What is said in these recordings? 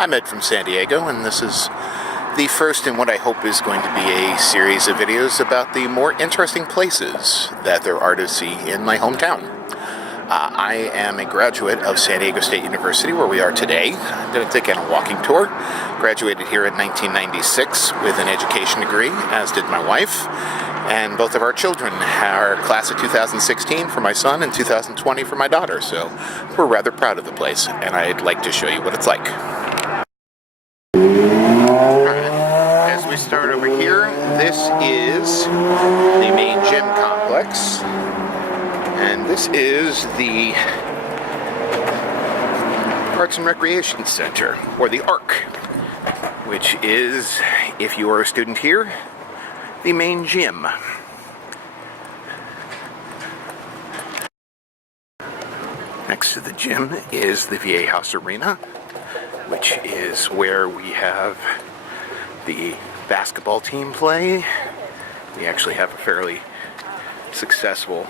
I'm Ed from San Diego, and this is the first in what I hope is going to be a series of videos about the more interesting places that there are to see in my hometown. I am a graduate of San Diego State University, where we are today. I'm going to take a walking tour. Graduated here in 1996 with an education degree, as did my wife. And both of our children are class of 2016 for my son and 2020 for my daughter. So we're rather proud of the place, and I'd like to show you what it's like. As we start over here, this is the main gym complex. And this is the Arts and Recreation Center, or the ARC, which is, if you are a student here, the main gym. Next to the gym is the VA House Arena, which is where we have the basketball team play. We actually have a fairly successful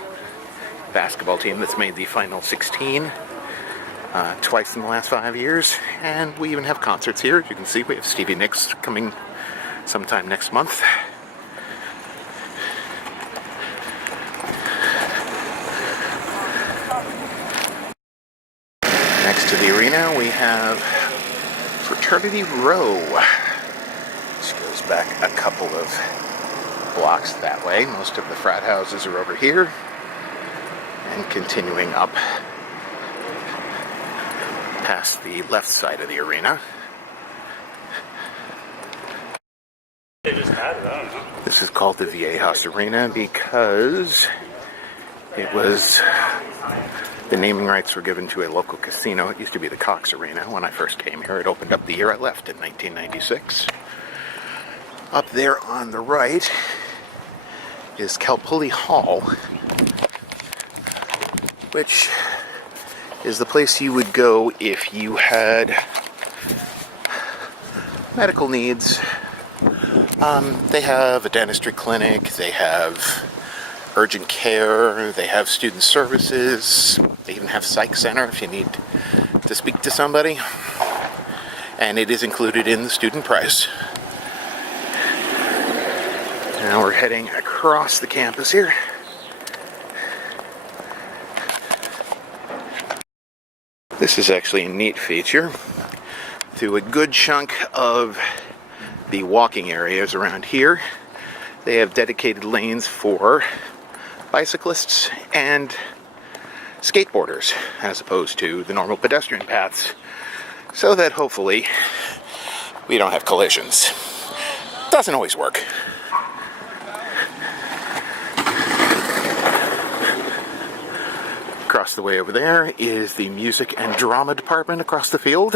basketball team that's made the Final 16 twice in the last 5 years, and we even have concerts here. As you can see, we have Stevie Nicks coming sometime next month. Next to the arena, we have Fraternity Row, which goes back a couple of blocks that way. Most of the frat houses are over here. And continuing up past the left side of the arena. They just had it, I don't know. This is called the VA House Arena because it was, the naming rights were given to a local casino. It used to be the Cox Arena when I first came here. It opened up the year I left in 1996. Up there on the right is Calpulli Hall, which is the place you would go if you had medical needs. They have a dentistry clinic, they have urgent care, they have student services, they even have psych center if you need to speak to somebody. And it is included in the student price. Now we're heading across the campus here. This is actually a neat feature. Through a good chunk of the walking areas around here, they have dedicated lanes for bicyclists and skateboarders, as opposed to the normal pedestrian paths, so that hopefully we don't have collisions. Doesn't always work. Across the way over there is the music and drama department across the field.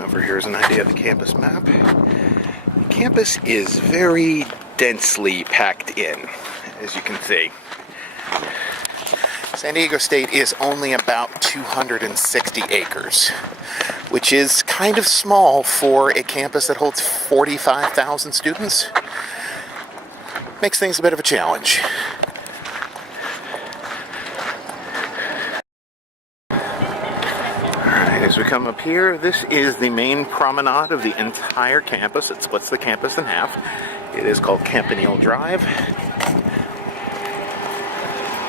Over here is an idea of the campus map. The campus is very densely packed in, as you can see. San Diego State is only about 260 acres, which is kind of small for a campus that holds 45,000 students. Makes things a bit of a challenge. Alright, as we come up here, this is the main promenade of the entire campus. It splits the campus in half. It is called Campanile Drive.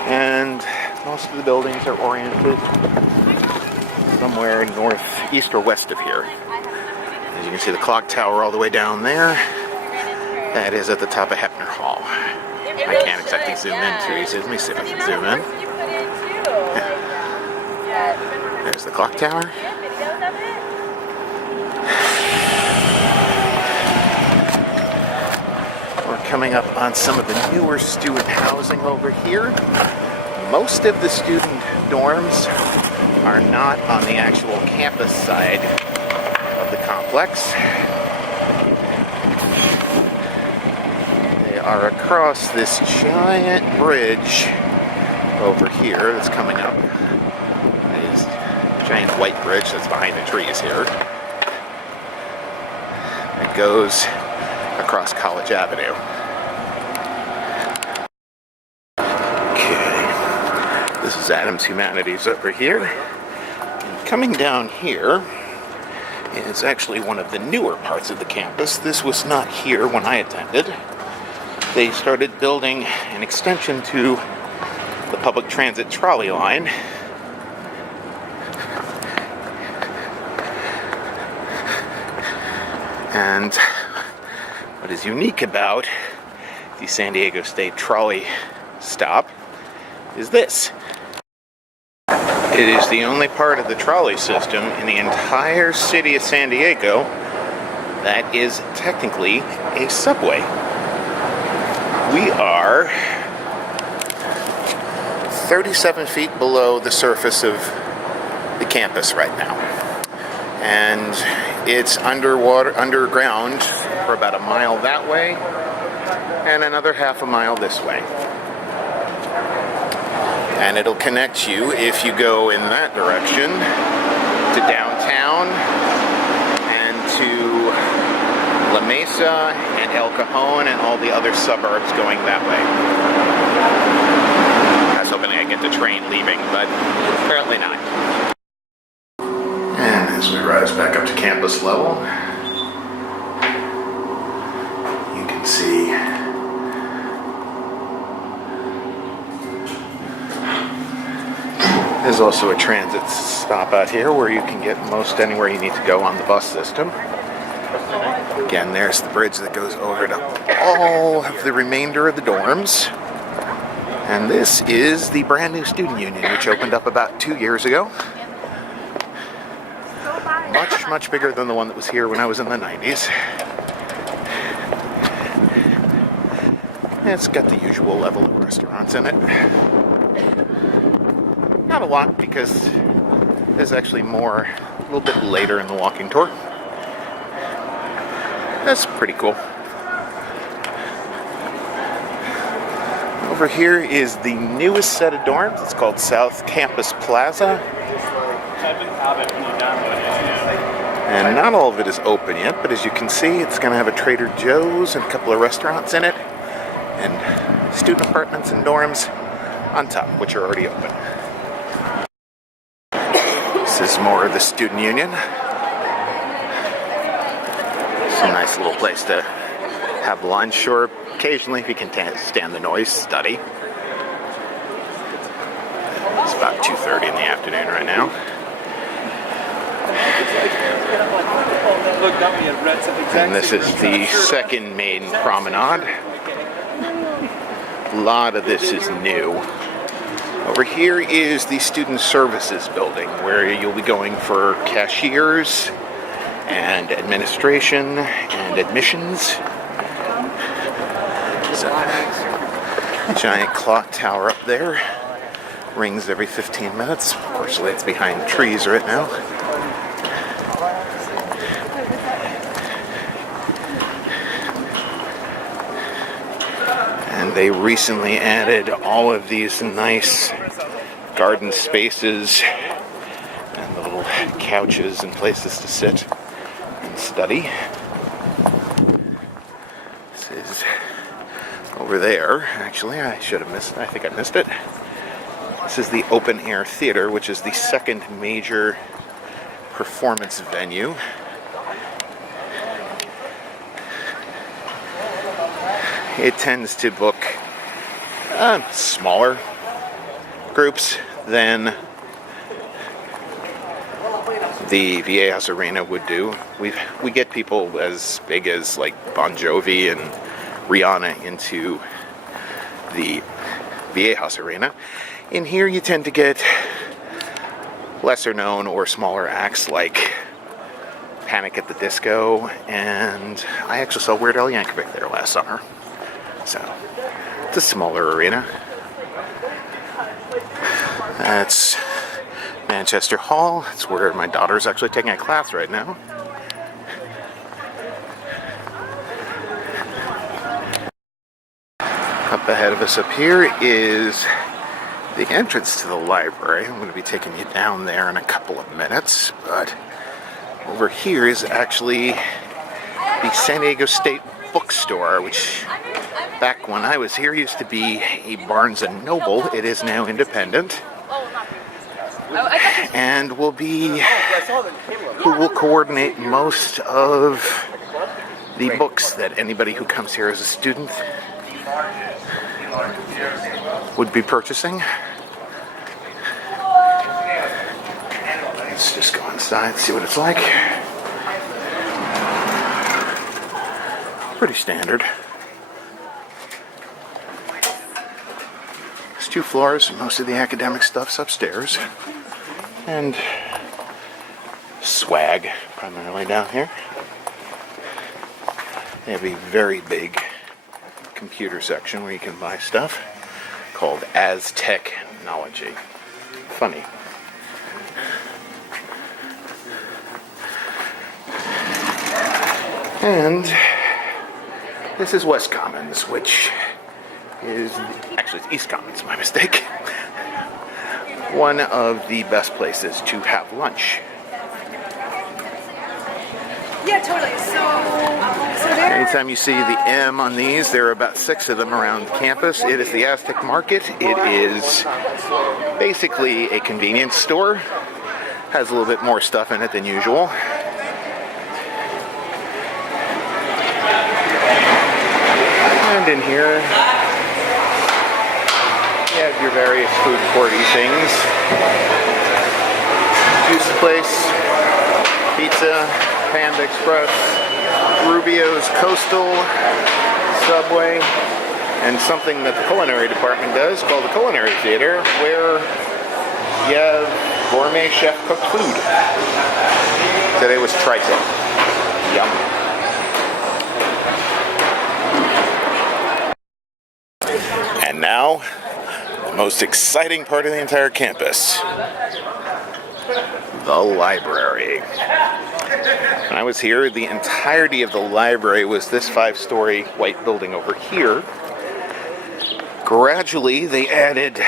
And most of the buildings are oriented somewhere northeast or west of here. As you can see, the clock tower all the way down there. That is at the top of Hepner Hall. I can't exactly zoom in too easy. Let me see if I can zoom in. Yeah. There's the clock tower. We're coming up on some of the newer student housing over here. Most of the student dorms are not on the actual campus side of the complex. Are across this giant bridge over here that's coming up. It is a giant white bridge that's behind the trees here. It goes across College Avenue. Okay. This is Adams Humanities over here. And coming down here is actually one of the newer parts of the campus. This was not here when I attended. They started building an extension to the public transit trolley line. And what is unique about the San Diego State trolley stop is this. It is the only part of the trolley system in the entire city of San Diego that is technically a subway. We are 37 feet below the surface of the campus right now. And it's underground for about a mile that way and another half a mile this way. And it'll connect you, if you go in that direction, to downtown and to La Mesa and El Cajon and all the other suburbs going that way. I was hoping I'd get the train leaving, but apparently not. And as we rise back up to campus level, you can see there's also a transit stop out here where you can get most anywhere you need to go on the bus system. Again, there's the bridge that goes over to all of the remainder of the dorms. And this is the brand new student union, which opened up about 2 years ago. Much bigger than the one that was here when I was in the 90s. It's got the usual level of restaurants in it. Not a lot, because there's actually more a little bit later in the walking tour. That's pretty cool. Over here is the newest set of dorms. It's called South Campus Plaza. And not all of it is open yet, but as you can see, it's going to have a Trader Joe's and a couple of restaurants in it, and student apartments and dorms on top, which are already open. This is more of the student union. It's a nice little place to have lunch, or occasionally, if you can stand the noise, study. It's about 2:30 in the afternoon right now. And this is the second main promenade. A lot of this is new. Over here is the Student Services building, where you'll be going for cashiers and administration and admissions. There's a giant clock tower up there. Rings every 15 minutes. Unfortunately, it's behind trees right now. And they recently added all of these nice garden spaces and the little couches and places to sit and study. This is over there. Actually, I should have missed it. I think I missed it. This is the Open Air Theater, which is the second major performance venue. It tends to book smaller groups than the Viejas Arena would do. We get people as big as like Bon Jovi and Rihanna into the Viejas Arena. In here you tend to get lesser known or smaller acts like Panic at the Disco, and I actually saw Weird Al Yankovic there last summer. So, it's a smaller arena. That's Manchester Hall. It's where my daughter's actually taking a class right now. Up ahead of us up here is the entrance to the library. I'm going to be taking you down there in a couple of minutes, but over here is actually the San Diego State Bookstore, which back when I was here used to be a Barnes & Noble. It is now independent. and will be who will coordinate most of the books that anybody who comes here as a student would be purchasing. Let's just go inside and see what it's like. Pretty standard. There's 2 floors, and most of the academic stuff's upstairs. And swag, primarily down here. They have a very big computer section where you can buy stuff called Aztechnology. Funny. And this is West Commons, which is, actually it's East Commons, my mistake. One of the best places to have lunch. Yeah, totally. So there. Anytime you see the M on these, there are about 6 of them around campus. It is the Aztec Market. It is basically a convenience store. Has a little bit more stuff in it than usual. And in here, you have your various food courty things. Juice place, pizza, Panda Express, Rubio's Coastal, Subway, and something that the culinary department does called the Culinary Theater, where you have gourmet chef cooked food. Today was triton. Yum. And now, the most exciting part of the entire campus, the library. When I was here, the entirety of the library was this 5-story white building over here. Gradually, they added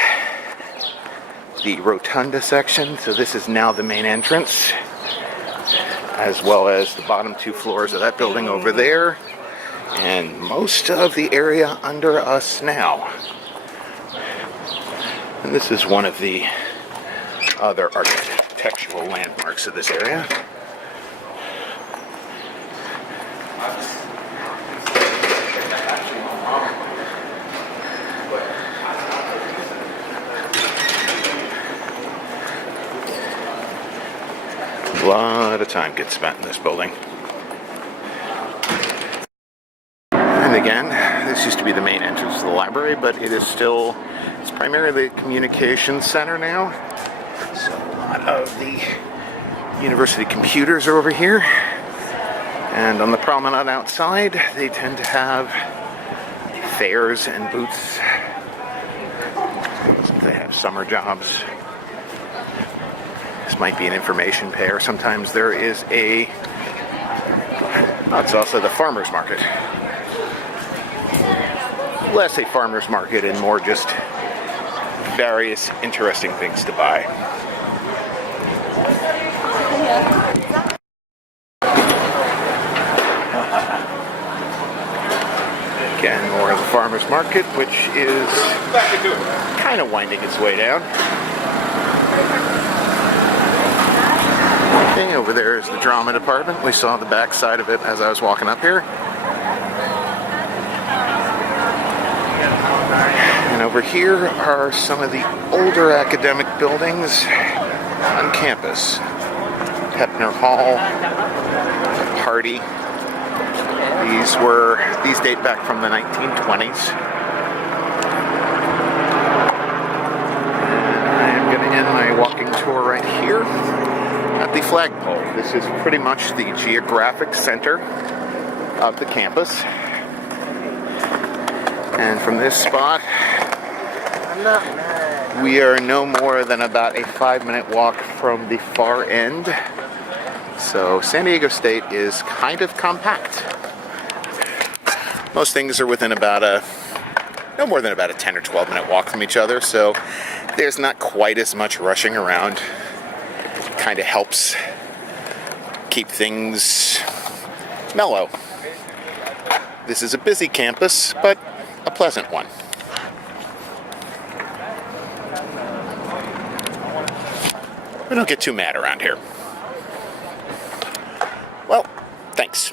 the rotunda section, so this is now the main entrance, as well as the bottom 2 floors of that building over there, and most of the area under us now. And this is one of the other architectural landmarks of this area. A lot of time gets spent in this building. And again, this used to be the main entrance to the library, but it is still, it's primarily a communications center now. So a lot of the university computers are over here. And on the promenade outside, they tend to have fairs and booths. They have summer jobs. This might be an information fair. Sometimes there is a, it's also the farmer's market. Less a farmer's market and more just various interesting things to buy. Again, more of the farmer's market, which is kind of winding its way down. Okay, over there is the drama department. We saw the back side of it as I was walking up here. And over here are some of the older academic buildings on campus. Hepner Hall, Hardy. These date back from the 1920s. I am going to end my walking tour right here at the flagpole. This is pretty much the geographic center of the campus. And from this spot, we are no more than about a 5-minute walk from the far end. So San Diego State is kind of compact. Most things are within about no more than about a 10 or 12 minute walk from each other, so there's not quite as much rushing around. Kind of helps keep things mellow. This is a busy campus, but a pleasant one. We don't get too mad around here. Well, thanks,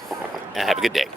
and have a good day.